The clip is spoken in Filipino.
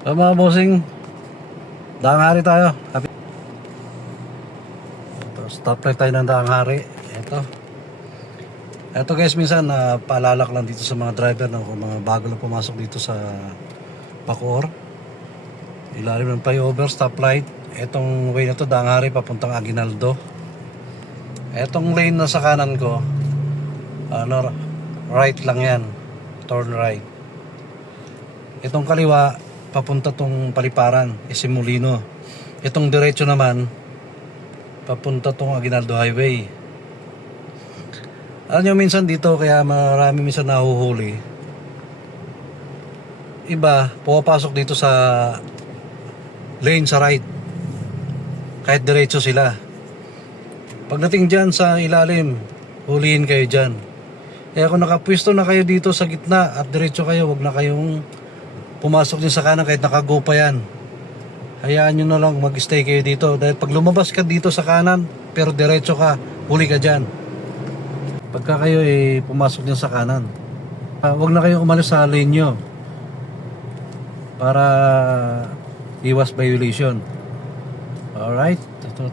So mga bossing, Daang-Hari tayo. Stoplight tayo ng Daang-Hari. Ito guys, minsan paalala ko lang dito sa mga driver na kung mga bago lang pumasok dito sa Bacoor, ilalim ng flyover, stoplight. Etong way na to, Daang-Hari papuntang Aguinaldo. Etong lane na sa kanan ko, right lang yan, turn right. Itong kaliwa papunta tong Paliparan, Isimulino. Itong diretso naman papunta tong Aguinaldo Highway. Alam nyo, minsan dito kaya marami minsan nahuhuli, iba pumapasok dito sa lane sa right kahit diretso sila. Pagdating dyan sa ilalim, huliin kayo dyan. Kaya kung nakapwisto na kayo dito sa gitna at diretso kayo, wag na kayong pumasok din sa kanan kahit nakago pa yan. Hayaan nyo na lang mag-stay kayo dito. Dahil pag lumabas ka dito sa kanan pero diretso ka, huli ka dyan. Pagka kayo pumasok din sa kanan, wag na kayong umalis sa lane nyo para iwas violation. Alright, ito tayo.